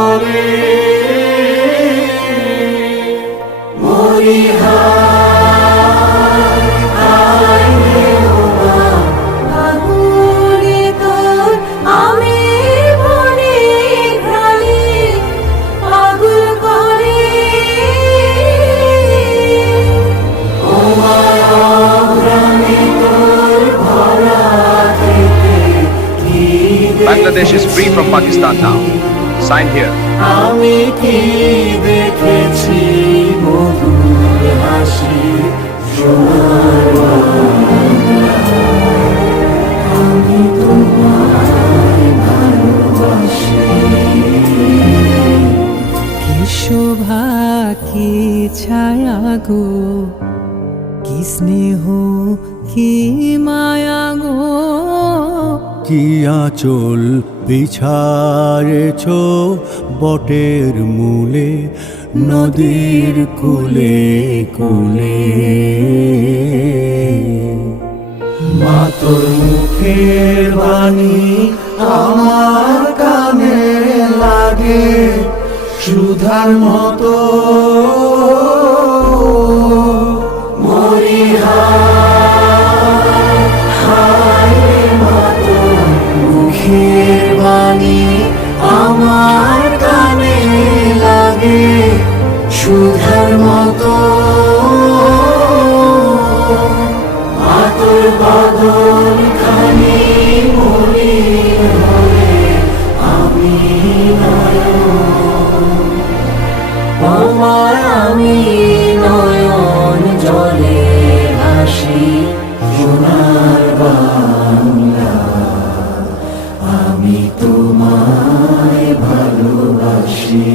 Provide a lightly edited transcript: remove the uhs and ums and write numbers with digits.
করে Bangladesh is free from Pakistan now. Sign here. আমি কি দেখেছি মধুর হাসি সোনার বাংলা, আমি তোমায় ভালোবাসি। কি শোভা কি ছায়া গো, কি স্নেহ কি মায়া গো, কি আঁচল বিছারেছ বটের মূলে, নদীর কূলে কূলে। মা তোর মুখের বাণী আমার কানে লাগে সুধার মতো, মুখের বাণী আমার কানে লাগে সুধার মতো। আতর বদল খানি মলিন হলে আমি নয়ন, আমি নয়ন জলে ভাসি সোনার বাংলা, আমি তোমায় ভালোবাসি।